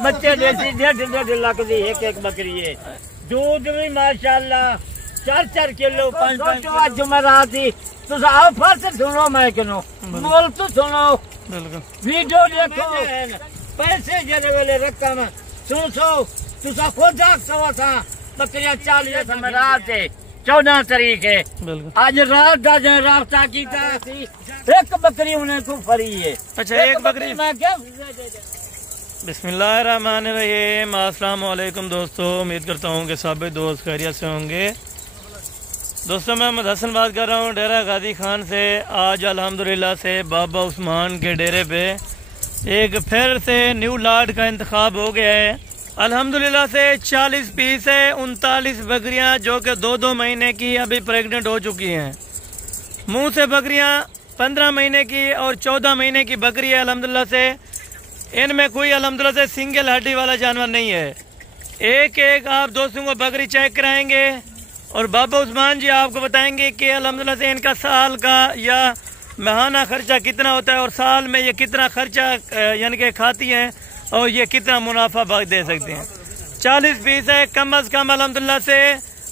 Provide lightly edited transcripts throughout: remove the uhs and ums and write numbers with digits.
बच्चे देसी 1.5 लाख की एक बकरी है। दूध भी माशाल्लाह 4 किलो 5 जुमेरात ही। तुम आओ फर्स्ट सुनो, मैं क्यों बोल तो सुनो, वीडियो देखो, पैसे जरे वेले रकम सुनो। तुसा खुद सवा था बकरियां 40 जुमेरात है 14 तारीख है। आज रात का जो रास्ता की एक बकरी उन्हें को फरी है। अच्छा एक बकरी मैं क्या। बिस्मिल्लाहिर्रहमानिर्रहीम। अस्सलाम वालेकुम दोस्तों, उम्मीद करता हूँ कि सभी दोस्त खैरियत से होंगे। दोस्तों मैं मोहम्मद हसन बात कर रहा हूँ डेरा गाजी खान से। आज अल्हम्दुलिल्लाह से बाबा उस्मान के डेरे पे एक फिर से न्यू लाट का इंतखाब हो गया है। अल्हम्दुलिल्लाह से 40 पीस है, 39 बकरियां जो कि 2-2 महीने की अभी प्रेग्नेंट हो चुकी हैं। मुंह से बकरियां 15 महीने की और 14 महीने की बकरी है। अल्हम्दुलिल्लाह से इनमें कोई अल्हम्दुलिल्लाह से सिंगल हड्डी वाला जानवर नहीं है। एक आप दोस्तों को बकरी चेक कराएंगे और बाबा उस्मान जी आपको बताएंगे कि अल्हम्दुलिल्लाह से इनका साल का या माहाना खर्चा कितना होता है और साल में ये कितना खर्चा यानी कि खाती हैं और ये कितना मुनाफा दे सकते हैं। 40 पीस है कम अज कम। अल्हम्दुलिल्लाह से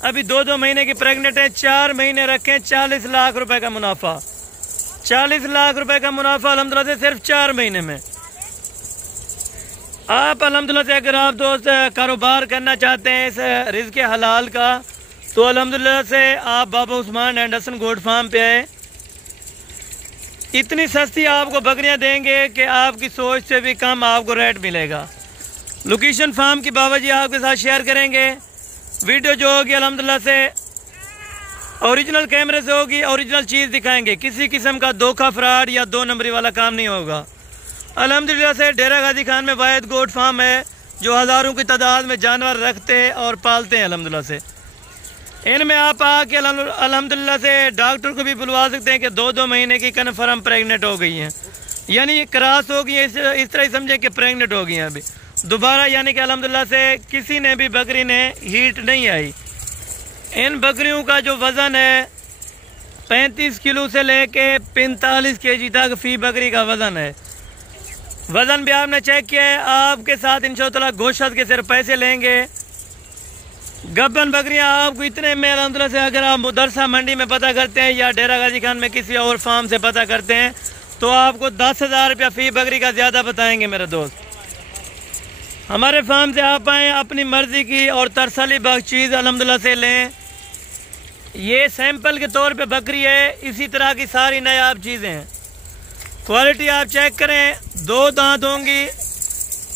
अभी 2-2 महीने की प्रेग्नेंट है। 4 महीने रखें 40 लाख रुपए का मुनाफा। 40 लाख रुपए का मुनाफा अल्हम्दुलिल्लाह से सिर्फ 4 महीने में। आप अल्हम्दुलिल्लाह से अगर आप दोस्त कारोबार करना चाहते हैं इस रिज़्क़ हलाल का तो अल्हम्दुलिल्लाह से आप Baba Usman and Hasan goat farm पे आए। इतनी सस्ती आपको बकरियां देंगे कि आपकी सोच से भी कम आपको रेट मिलेगा। लोकेशन फार्म की बाबा जी आपके साथ शेयर करेंगे। वीडियो जो होगी अल्हम्दुलिल्लाह से ओरिजिनल कैमरे से होगी, ओरिजिनल चीज़ दिखाएंगे। किसी किस्म का धोखा फ्रॉड या 2 नंबरी वाला काम नहीं होगा। अल्हम्दुलिल्लाह से डेरा गाजी खान में वाहिद गोट फार्म है जो हज़ारों की तादाद में जानवर रखते और पालते हैं। अल्हम्दुलिल्लाह से इनमें आप आके अल्हम्दुलिल्लाह से डॉक्टर को भी बुलवा सकते हैं कि 2-2 महीने की कन्फर्म प्रेग्नेंट हो गई हैं, यानी क्रॉस हो गई है। इस तरह समझे कि प्रेग्नेंट हो गई हैं अभी दोबारा, यानी कि अल्हम्दुलिल्लाह से किसी ने भी बकरी ने हीट नहीं आई। इन बकरियों का जो वज़न है 35 किलो से लेके 45 kg तक फी बकरी का वज़न है। वज़न भी आपने चेक किया है। आपके साथ इंशाअल्लाह गोश्त के सिर्फ पैसे लेंगे। गब्बन बकरियां आपको इतने में अल्हम्दुलिल्लाह से अगर आप मुदरसा मंडी में पता करते हैं या डेरा गाजी खान में किसी और फार्म से पता करते हैं तो आपको 10,000 रुपया फी बकरी का ज़्यादा बताएंगे मेरे दोस्त। हमारे फार्म से आप आएँ, अपनी मर्जी की और तसल्ली बख्श चीज़ अल्हम्दुलिल्लाह से लें। ये सैंपल के तौर पे बकरी है, इसी तरह की सारी नायाब चीज़ें हैं। क्वालिटी आप चेक करें, 2 दांत होंगी।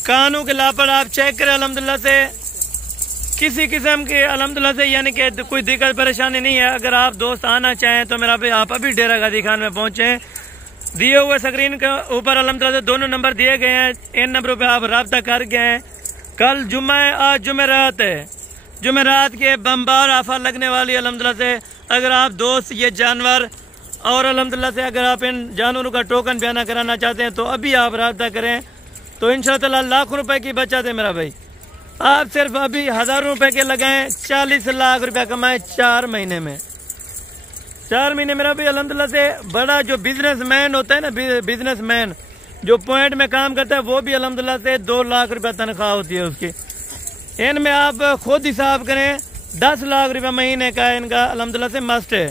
कानों के लापड़ आप चेक करें। अल्हम्दुलिल्लाह से किसी किस्म के अल्हम्दुलिल्लाह से यानी कि कोई दिक्कत परेशानी नहीं है। अगर आप दोस्त आना चाहें तो मेरा भाई आप अभी डेरा गाजी खान में पहुँचें। दिए हुए स्क्रीन के ऊपर अल्हम्दुलिल्लाह से 2 नंबर दिए गए हैं। इन नंबरों पे आप रब्ता कर गए हैं। कल जुम्मा है, आज जुमेरात है। जुमेरात के बम्बार ऑफर लगने वाली अल्हम्दुलिल्लाह से। अगर आप दोस्त ये जानवर और अल्हम्दुलिल्लाह से अगर आप इन जानवरों का टोकन बयाना कराना चाहते हैं तो अभी आप रब्ता करें तो इंशाअल्लाह लाखों रुपए की बचत है मेरा भाई। आप सिर्फ अभी हज़ारों रुपए के लगाएं, 40 लाख रुपया कमाएं 4 महीने में। 4 महीने मेरा भाई अल्हम्दुलिल्लाह से बड़ा जो बिजनेसमैन होता है ना, बिजनेसमैन जो पॉइंट में काम करता है वो भी अल्हम्दुलिल्लाह से 2 लाख रुपया तनख्वाह होती है उसकी। इनमें आप खुद हिसाब करें 10 लाख रुपया महीने का इनका अल्हम्दुलिल्लाह से मस्ट है।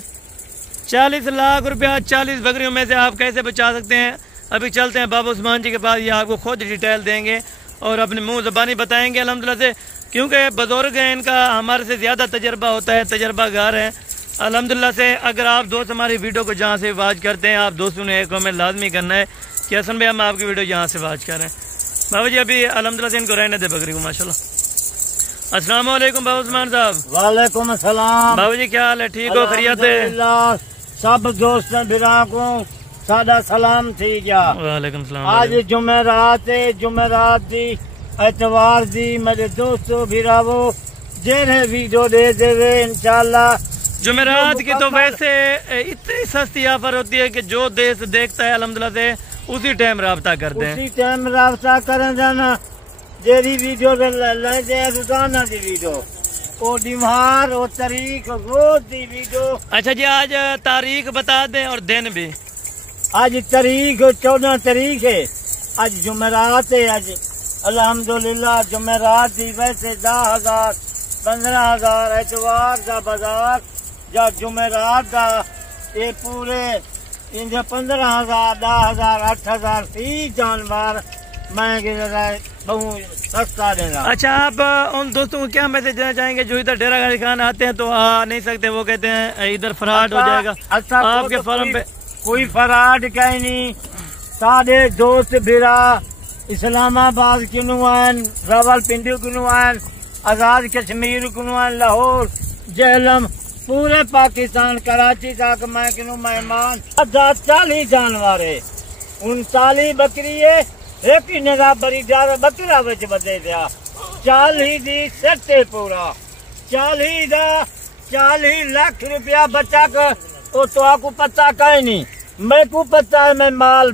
40 लाख रुपया 40 बकरियों में से आप कैसे बचा सकते हैं? अभी चलते हैं बाबा उस्मान जी के पास, ये आपको खुद डिटेल देंगे और अपने मुंह ज़बानी बताएंगे अल्हम्दुलिल्लाह से, क्योंकि बुजुर्ग हैं, इनका हमारे से ज़्यादा तजर्बा होता है, तजर्बागार हैं अल्हम्दुलिल्लाह से। अगर आप दोस्त हमारी वीडियो को जहाँ से वाच करते हैं आप दोस्तों ने एक कमेंट लाजमी करना है कि हसन भाई हम आपकी वीडियो यहाँ से वाच कर रहे हैं। बाबा जी अभी अल्हम्दुलिल्लाह से इनको रहने दे बकरी को माशाल्लाह। अस्सलाम वालेकुम बाबा उस्मान साहब। वालेकुम अस्सलाम। बाबू जी क्या हाल है? ठीक हो? खैरियत है? सब दोस्त बिरा को सादा सलाम थी क्या? वालेकुम सलाम। आज जुमेरात है, जुमेरात दी एतवार दी मेरे दोस्तों बिरावो जेरे वीडियो दे देवे इंशाल्लाह। जुमेरात की तो वैसे इतनी सस्ती ऑफर होती है कि जो देश देखता है अल्हम्दुलिल्लाह से उसी टाइम राब्ता करते हैं। उसी टाइम राब्ता करें जाना जेरी वीडियो ले दे रोजाना दी वीडियो ओ दिमार ओ तारीख रोज दी वीडियो। अच्छा जी आज तारीख बता दें और दिन भी। आज तारीख 14 तारीख है, आज जुमेरात है। आज अल्हम्दुलिल्लाह जुमेरात दी वैसे 10,000 15,000 एतवार का बाजार या जुमेरात का ये पूरे इनके 15,000 10,000 8,000 फी जानवर मैं बहुत सस्ता देना। अच्छा, आप उन दोस्तों को क्या मैसेज देना चाहेंगे जो इधर डेरा गाड़ी खान आते हैं तो आ नहीं सकते, वो कहते हैं इधर फ्रॉड हो जाएगा? अच्छा, आपके फार्म पे कोई फ्रॉड कहीं नहीं। साढ़े दोस्त बिरा इस्लामाबाद किनू आन, रावलपिंडी किनू आन, आजाद कश्मीर किनू आन, लाहौर जेहलम पूरे पाकिस्तान कराची तक मैं किनू मेहमान 40 जानवर है, 39 बकरी है, एक इन्हें बड़ी ज्यादा बकरा बच बदे दिया 40 दी सट्टे पूरा 40 लाख रुपया बचा कर तो आपको पता कहीं नहीं, मैं को पता है मैं माल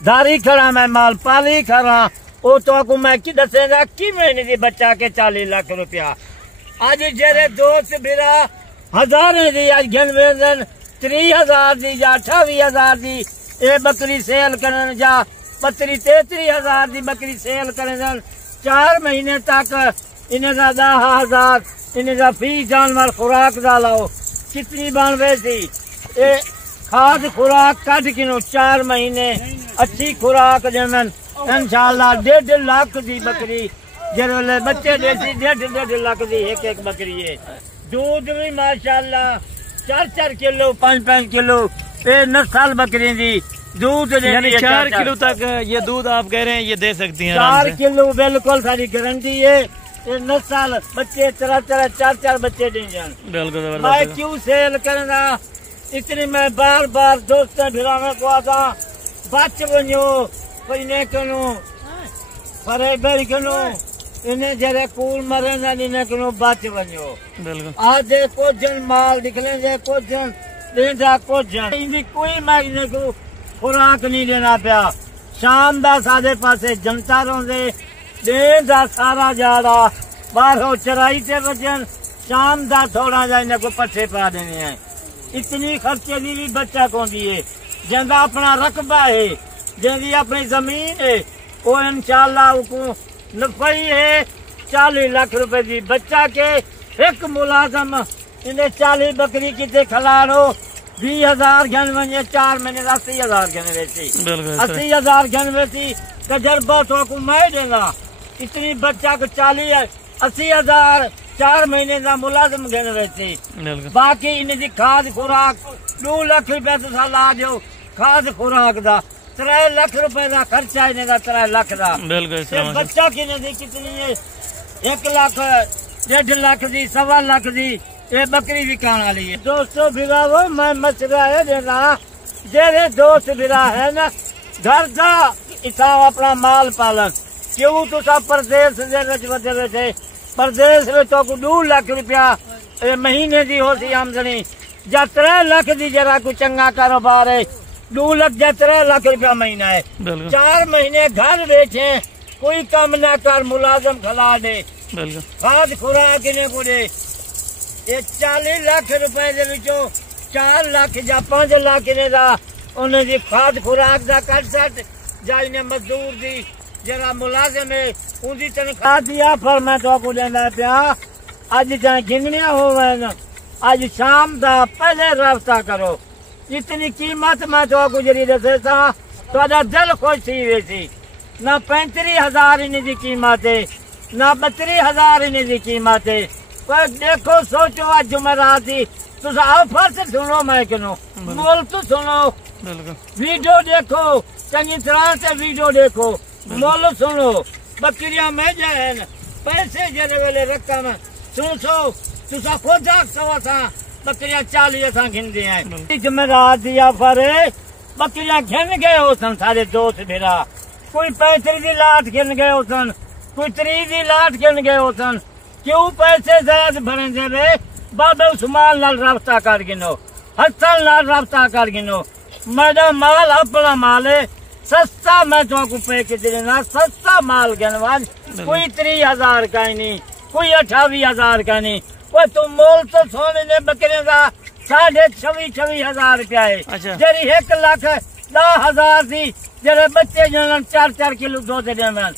धारी खड़ा, मैं माल पाली खड़ा, वो तो आपको मैं की दसेगा कि महीने दी बचा के 40 लाख रुपया। आज जेरे दोस्त बिरा हजारें दी आज गिन 30,000 दी या 28,000 दी ये बकरी सेल करन जा 32-33,000 दी बकरी सेल करन 4 महीने तक इन्हें 10,000 इन्हें फी जानवर खुराक डालो कितनी बन रही थी ये खाद खुराक कट किनो 4 महीने अच्छी खुराक देवन इंशाल्लाह 1.5 लाख दी बकरी जेरे बच्चे देती 1.5 लाख दी एक बकरी है। दूध भी माशाल्लाह 4 किलो 5 किलो ये नस्ल बकरी दी दूध यानी 4 किलो तक ये दूध आप कह रहे हैं ये दे सकती हैं? 4 किलो बिल्कुल सारी गारंटी है। ये नस्ल बच्चे 4 बच्चे दे जान बिल्कुल। मैं क्यों सेल करना इतनी मैं बार बार दोस्त भिराने को आता बच बनो इन्हें कनो फरे बेर कनो इन्हें जरे कूल मरे ना इन्हें कनो बच बनो बिल्कुल। आज को जन माल निकले जे को जन देंदा को जन इनकी कोई मैं इन्हें को खुराक नहीं देना पिया। शाम दा सादे पासे जनता रोंदे दिन दा सारा जाड़ा बाहरों चराई ते वजन शाम दा थोड़ा जा इन्हें को पट्ठे पा देने हैं। इतनी खर्चे की भी बच्चा कौन दी है जिंदा अपना रकबा है जिंदी अपनी जमीन है वो इंशाल्लाह को नफई है 40 लाख रुपए की बच्चा के एक मुलाजम इन्हें 40 बकरी कितने खिलाड़ो 20,000 घन बने 4 महीने 80,000 घन बेची 80,000 घन बेची तजर्बा तो को मैं देगा इतनी बच्चा को 80,000 4 महीने का मुलाजम घन बेची बाकी इनकी खाद खुराक 2 लाख रुपया तुसा ला दो खाद खुराक दा 3 लाख रुपए का खर्चा इन्हें 3 लाख का बच्चा कितनी है 1 लाख 1.5 लाख दी 1.25 लाख दी ये बकरी भी खाने वाली है। दोस्तों भिरावो मैं मशवरा है देना जेरे दोस्त भिरा है ना घर का इतना अपना माल पालन क्यों तुसा परदेश थे परदेश में तो 2 लाख रुपया महीने की होती आमदनी या 3 लाख की जरा को चंगा कारोबार है 2 लाख या 3 लाख रुपया महीना है 4 महीने घर बेचे कोई काम ना कर मुलाजम खिला दे खाद खुराक इन्हें को दे ये 40 लाख रुपए दे विचों 4 लाख या 5 लाख इन्हें दा उन्हें दी खाद खुराक दा कट सट जा इन्हें मजदूर दी जरा मुलाजिम है उनकी तनख्वाह दिया पर मैं तो आपको देना पिया आज चाहे गिननिया हो आज शाम का पहले रास्ता करो इतनी कीमत मैं तो आपको जरी दसे था तो दिल खुश थी वैसी ना 35,000 इन्हें कीमत है ना 32,000 इन्हें कीमत है पर देखो सोचो आज जुमेरात थी तुम ऑफर से सुनो मैं क्यों बोल तो सुनो वीडियो देखो चंगी तरह से वीडियो देखो मोल सुनो बकरियां में जाए पैसे जरे वेले रकम सुनो तुसा खुद सवा था बकरियां 40 असा घिन दी हैं जुमेरात दिया पर बकरियां घिन गए हो सन सारे दोस्त मेरा कोई 35 की लाट घिन गए हो सन कोई 30 की लाट घिन गए हो सन क्यों पैसे ज्यादा भरे दे बाबे उस्मान नाल रास्ता कर गिनो हसन नाल रास्ता कर गिनो मेरा माल अपना माल है सस्ता मैं तो पे के देना सस्ता माल गनवाज कोई 30,000 का ही नहीं कोई 28,000 का नहीं वो तुम मोल तो सोने ने बकरे का 26,000 रुपया है जरी 1 लाख 10,000 थी जेरे बच्चे जनन 4-4 किलो दूध देवन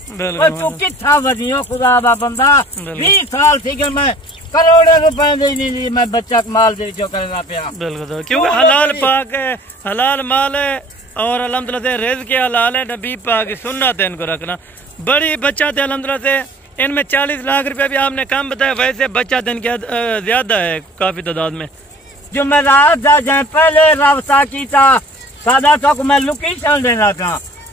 तू किथा वजियो खुदा दा बंदा 20 साल थी कि मैं करोड़ों रुपए दे नहीं मैं बच्चा माल दे जो करना पिया बिल्कुल क्योंकि हलाल पाक है हलाल माल है और अल्हम्दुलिल्लाह से रिज़्क़ के हलाल है नबी पाक की सुन्नत है इनको रखना बड़ी बचत है अल्हम्दुलिल्लाह से इनमें 40 लाख रुपए भी आपने कम बताया वैसे बचत इनके ज्यादा है काफी तादाद में जुमेरात जाए पहले रास्ता कीता सादा तक मैं लोकेशन देना था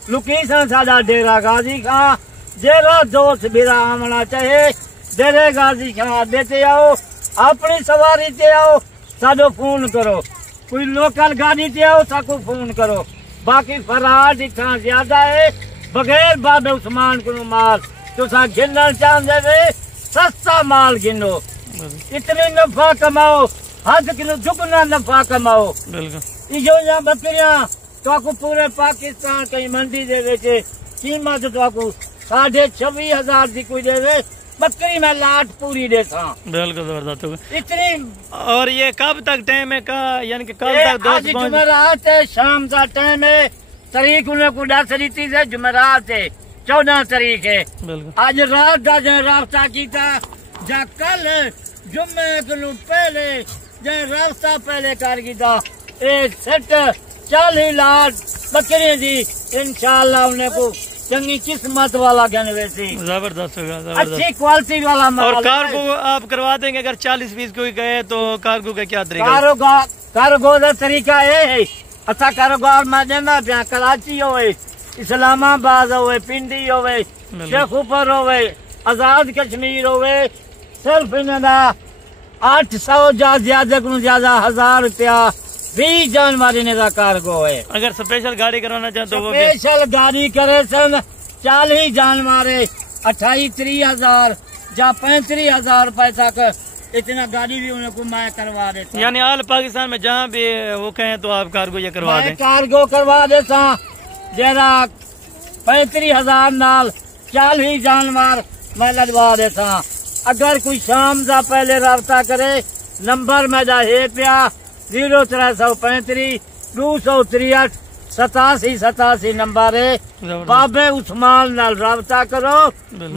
लोकेशन सादा डेरा गाजी खां जेरा दोस्त मेरा आमना चाहे डेरे गाजी खां देते आओ अपनी सवारी ते आओ सादो फोन करो कोई लोकल गाड़ी ते आओ साको फोन करो बाकी फरार इतना ज्यादा है बगैर बाबे उस्मान को माल तुसा गिनना चाहते वे सस्ता माल गिनो इतनी नफा कमाओ हद किलो दुगना नफा कमाओ इो या बकरियां तो पूरे पाकिस्तान कई मंडी दे वेचे कीमत तो 26,500 की कोई देवे बकरी में लाट पूरी देता बिल्कुल जबरदस्त इतनी और ये कब तक टाइम है का यानी कि कल तक दोस्त जुमेरात है शाम का टाइम है तारीख उन्हें को 10 रीति से जुमेरात है 14 तारीख है आज रात का जो रास्ता कीता जा कल जुम्मे को पहले जो रास्ता पहले कर कीता एक सेट 40 लाख बकरी दी इंशाल्लाह उन्हें को चंगी किस्मत वाला गनवेसी जबरदस्त होगा अच्छी क्वालिटी वाला माल और कार्गो आप करवा देंगे अगर 40-20 कोई गए तो कार्गो का क्या तरीका कार्गो का तरीका है अच्छा कारोबार में देना पिया कराची होवे इस्लामाबाद होवे पिंडी होवे शेखुपुर होवे आजाद कश्मीर होवे सिर्फ इन्हें 800 ज्यादा को ज्यादा 1000 रुपया 20 जानवर इन्हें का कार्गो है अगर स्पेशल गाड़ी करवाना चाहे तो स्पेशल गाड़ी करे सन 40 जानवर 28-30 हजार या 35,000 रुपए तक इतना गाड़ी भी उनको मैं करवा देता यानी आल पाकिस्तान में जहाँ भी वो कहें तो आप कार्गो ये करवा दें कार्गो करवा देता जरा 35,000 नाल 40 जानवर मैं लदवा देता अगर कोई शाम का पहले राब्ता करे नंबर मेरा है पिया 0335 263 87 नंबर है बाबे उस्मान नाल राब्ता करो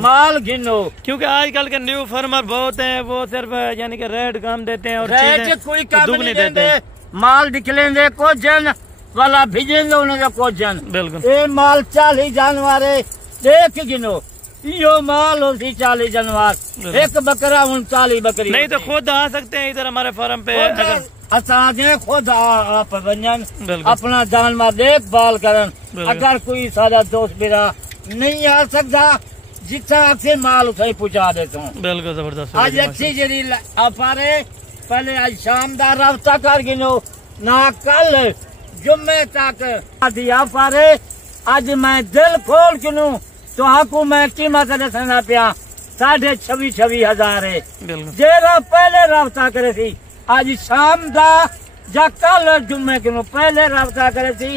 माल गिनो क्योंकि आजकल के न्यू फार्मर बहुत हैं वो सिर्फ यानी कि रेट कम देते हैं और रेट कोई कम नहीं देते माल निकलेंगे को जन वाला भिजेंगे उन्हें को जन बिल्कुल ये माल 40 जानवर है देख गिनो यो माल होती 40 जानवर एक बकरा 39 बकरी नहीं तो खुद आ सकते हैं इधर हमारे फार्म पे अगर खुद आप वजन अपना जानवर देखभाल करन अगर कोई सारा दोस्त मेरा नहीं आ सकता जितना आपसे माल उसे पहुँचा देता हूँ बिल्कुल जबरदस्त आज अच्छी जरी आप पहले आज शाम का रास्ता कर गिनो ना कल जुम्मे तक दिया पारे आज मैं दिल खोल गिनू तो आपको मैं कीमत दसना पिया 26,500 है जेरा पहले रास्ता करे थी आज शाम का या कल जुम्मे के पहले रास्ता करे थी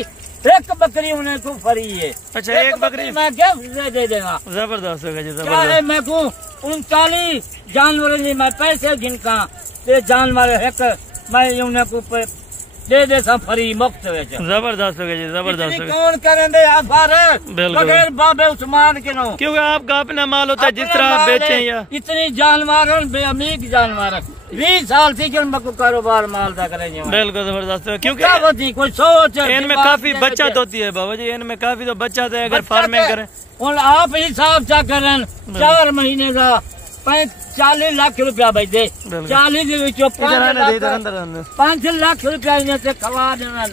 एक बकरी उन्हें को फरी है अच्छा एक बकरी मैं गिफ्ट दे देगा जबरदस्त होगा जी जबरदस्त मैं को 39 जानवर मैं पैसे गिनका जानवर एक मैं उन्हें को दे देता फ्री मुफ्त जबरदस्त होगा जी जबरदस्त कौन करेंगे आप बगैर बाबे उस्मान के नो क्योंकि आपका अपना माल होता है जिस तरह आप बेचे या इतनी जानवर बेअमीक जानवर 20 साल थी कि उनको कारोबार माल था करेंगे बिल्कुल जबरदस्त क्योंकि कोई सोच इनमें काफी बचत होती है बाबा जी इनमें काफी तो बचत है अगर फार्मिंग करें और आप हिसाब चा करें 4 महीने का 40 लाख रुपया भाई दे 40 5 लाख रुपया इन्हें से खवा देना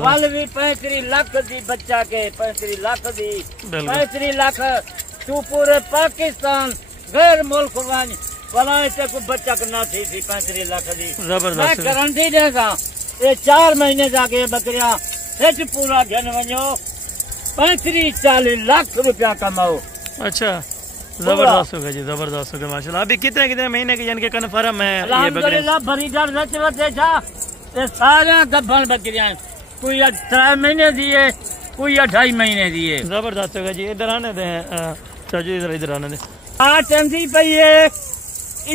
वाल भी 35 लाख दी बच्चा के 35 लाख दी 35 लाख तू पूरे पाकिस्तान गैर मुल्क वानी वाला ऐसे को बच्चा करना थी 35 लाख दी मैं गारंटी देगा ये 4 महीने जाके बकरियां सेठ पूरा घन वनो 35-40 लाख रुपया कमाओ अच्छा जबरदस्त होगा जी जबरदस्त होगा माशाल्लाह अभी कितने महीने की यानी कि कन्फर्म है ये बकरियां बरीदार सारा गब्बन बकरियां कोई 3 महीने दिए कोई 28 महीने दिए जबरदस्त होगा जी इधर आने दे चाचू इधर आने दे चंदी पई है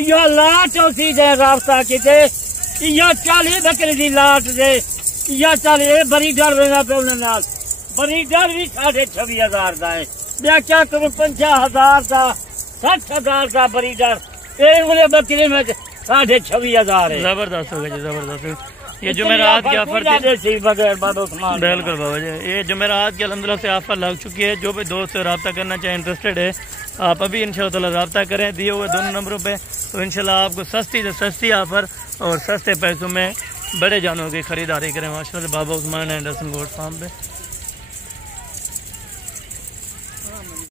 यो लाट होती है रास्ता किते यो 40 बकरी दी लाट दे या 40 बरीदार पे उन्हें ब्रीडर भी 26,500 का है। मैं क्या करूँ, 50,000 का 60,000 का ब्रीडर एक मुझे बकरी में 26,500 है। जबरदस्त हो गया जी, जबरदस्त हो। ये जुमेरात की ऑफर थी बगैर बाबा उस्मान। बिल्कुल बाबा जी, ये जुमेरात की अल्हम्दुलिल्लाह से ऑफर लग चुकी है। जो भी दोस्त से रब्ता करना चाहे, इंटरेस्टेड है, आप अभी इंशाल्लाह रब्ता करें दिए हुए दोनों नंबरों पे, तो इंशाल्लाह आपको सस्ती से सस्ती ऑफर और सस्ते पैसों में बड़े जानवरों की खरीदारी करें माशाल्लाह बाबा उस्मान एंडरसन गोट फार्म पे।